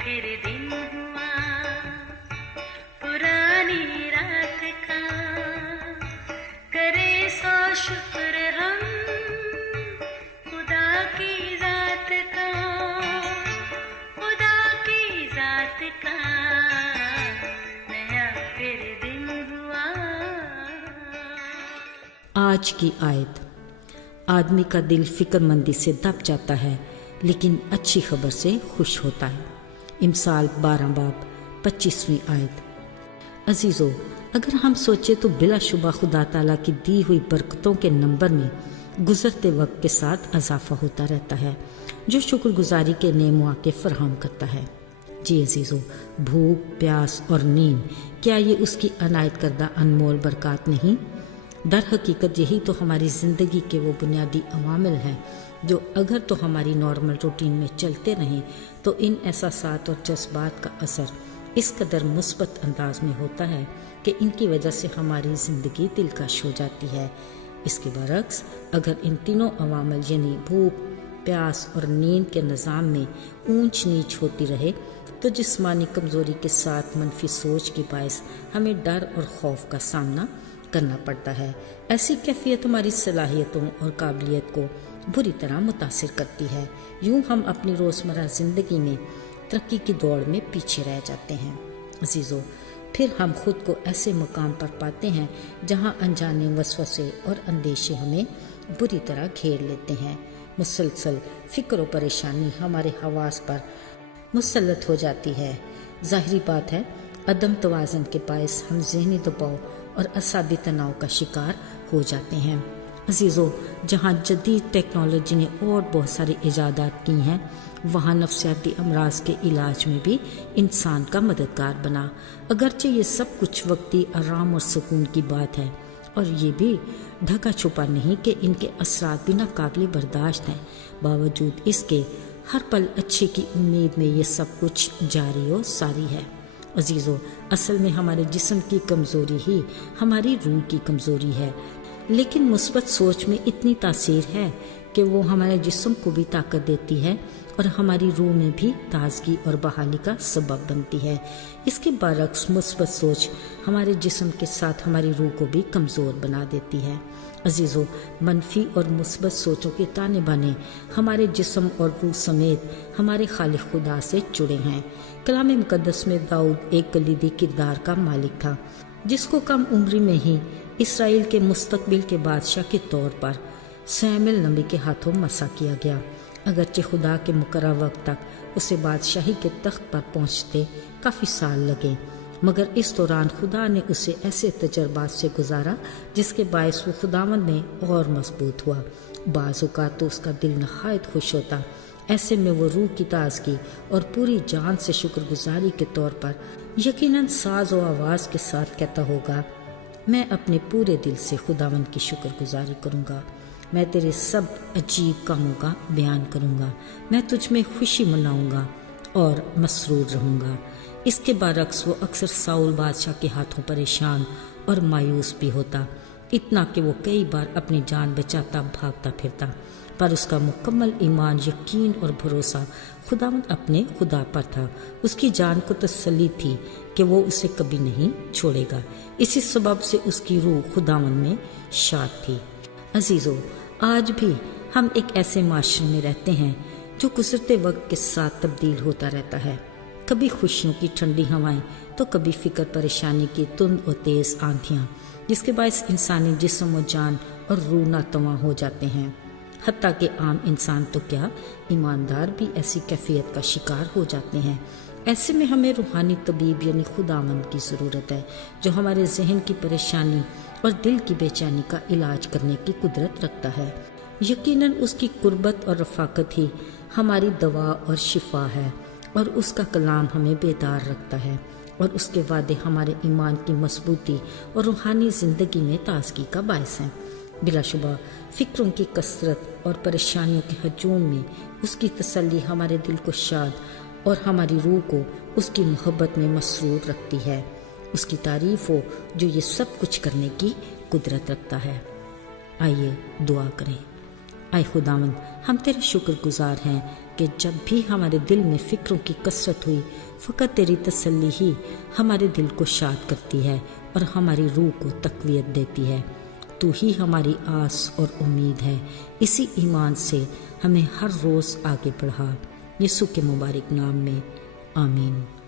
फिर दिन हुआ पुरानी रात का, करे सो शुक्र हम खुदा की जात का, खुदा की जात का, नया फिर दिन हुआ। आज की आयत। आदमी का दिल फिक्रमंदी से दब जाता है लेकिन अच्छी खबर से खुश होता है। इमसाल 12 बाब 25वीं आयत। अजीज़ों, अगर हम सोचें तो बिलाशुबा खुदा ताला की दी हुई बरकतों के नंबर में गुजरते वक्त के साथ इजाफा होता रहता है, जो शुक्रगुजारी के नए मौके फराहम करता है। जी अजीज़ों, भूख, प्यास और नींद, क्या ये उसकी अनायत करदा अनमोल बरकत नहीं? दर हकीकत यही तो हमारी ज़िंदगी के वो बुनियादी अवामिल हैं जो अगर तो हमारी नॉर्मल रूटीन में चलते रहें तो इन एहसासात और जज्बात का असर इस कदर मुस्बत अंदाज में होता है कि इनकी वजह से हमारी ज़िंदगी दिलकश हो जाती है। इसके बरक्स अगर इन तीनों अवामिल यानी भूख, प्यास और नींद के निज़ाम में ऊंच नीच होती रहे तो जिस्मानी कमज़ोरी के साथ मनफी सोच के बायस हमें डर और खौफ का सामना करना पड़ता है। ऐसी कैफियत हमारी सलाहियतों और काबिलियत को बुरी तरह मुतासिर करती है। यूं हम अपनी रोज़मर्रा ज़िंदगी में तरक्की की दौड़ में पीछे रह जाते हैं। अजीज़ों, फिर हम खुद को ऐसे मकाम पर पाते हैं जहां अनजाने वसवसे और अंदेशे हमें बुरी तरह घेर लेते हैं। मुसलसल फिक्र और परेशानी हमारे हवास पर मुसल्लत हो जाती है। ज़ाहिरी बात है, अदम तवाज़ुन के बायस हम ज़हनी दबाव और असाबी तनाव का शिकार हो जाते हैं। अजीज़ों, जहाँ जदीद टेक्नोलॉजी ने और बहुत सारी इजादात की हैं, वहाँ नफ्सियाती अमराज के इलाज में भी इंसान का मददगार बना। अगरचे ये सब कुछ वक्ती आराम और सुकून की बात है और ये भी ढका छुपा नहीं कि इनके असरात भी नाकाबिल बर्दाश्त हैं, बावजूद इसके हर पल अच्छे की उम्मीद में ये सब कुछ जारी और सारी है। अजीज़ों, असल में हमारे जिस्म की कमज़ोरी ही हमारी रूह की कमज़ोरी है, लेकिन मुस्बत सोच में इतनी तासीर है कि वो हमारे जिस्म को भी ताकत देती है और हमारी रूह में भी ताजगी और बहाली का सबब बनती है। इसके बरक्स मुस्बत सोच हमारे जिस्म के साथ हमारी रूह को भी कमज़ोर बना देती है। अजीज़ों, मनफी और मुस्बत सोचों के ताने बाने हमारे जिस्म और रूह समेत हमारे खालिक खुदा से जुड़े हैं। कलाम मुकद्दस में दाऊद एक कलीदी किरदार का मालिक था, जिसको कम उम्र में ही इसराइल के मुस्तकबिल के बादशाह के तौर पर सैमुएल नबी के हाथों मसा किया गया। अगरचे खुदा के मुकर्रर वक्त तक उसे बादशाही के तख्त पर पहुंचते काफ़ी साल लगे, मगर इस दौरान खुदा ने उसे ऐसे तजर्बात से गुजारा जिसके बायस वो खुदावंद में और मजबूत हुआ। बाज़ औक़ात तो उसका दिल नहायत खुश होता। ऐसे में वो रूह की ताजगी और पूरी जान से शुक्रगुजारी के तौर पर यकीनन साज और आवाज़ के साथ कहता होगा, मैं अपने पूरे दिल से खुदावंद की शुक्रगुजारी करूँगा, मैं तेरे सब अजीब कामों का बयान करूँगा, मैं तुझ में खुशी मनाऊँगा और मसरूर रहूँगा। इसके बरक्स वो अक्सर साउल बादशाह के हाथों परेशान और मायूस भी होता, इतना कि वो कई बार अपनी जान बचाता भागता फिरता, पर उसका मुकम्मल ईमान, यकीन और भरोसा खुदावंद अपने खुदा पर था। उसकी जान को तसल्ली थी कि वो उसे कभी नहीं छोड़ेगा। इसी सबब से उसकी रूह खुदावंद में शाद थी। अजीज़ों, आज भी हम एक ऐसे माशरे में रहते हैं जो गुजरते वक्त के साथ तब्दील होता रहता है। कभी खुशियों की ठंडी हवाएं तो कभी फिक्र परेशानी की तुंद और तेज़ आंधियाँ, जिसके बायस इंसानी जिस्म और जान और रूह नातवा हो जाते हैं। हत्ता कि आम इंसान तो क्या, ईमानदार भी ऐसी कैफियत का शिकार हो जाते हैं। ऐसे में हमें रूहानी तबीब यानी खुदावंद की ज़रूरत है, जो हमारे जहन की परेशानी और दिल की बेचैनी का इलाज करने की कुदरत रखता है। यकीनन उसकी कुर्बत और रफ़ाकत ही हमारी दवा और शिफा है, और उसका कलाम हमें बेदार रखता है, और उसके वादे हमारे ईमान की मजबूती और रूहानी ज़िंदगी में ताजगी का बायस हैं। बिलाशुबा फ़िक्रों की कसरत और परेशानियों के हजूम में उसकी तसल्ली हमारे दिल को शाद और हमारी रूह को उसकी मोहब्बत में मसरूर रखती है। उसकी तारीफ़ हो जो ये सब कुछ करने की कुदरत रखता है। आइए दुआ करें। आए खुदावंद, हम तेरे शुक्रगुजार हैं کہ جب بھی ہمارے دل میں فکروں کی کثرت ہوئی، فقط تیری تسلی ہی ہمارے دل کو شاد کرتی ہے اور ہماری روح کو تقویت دیتی ہے۔ تو ہی ہماری آس اور امید ہے۔ اسی ایمان سے ہمیں ہر روز آگے بڑھا، یسوع کے مبارک نام میں، آمین۔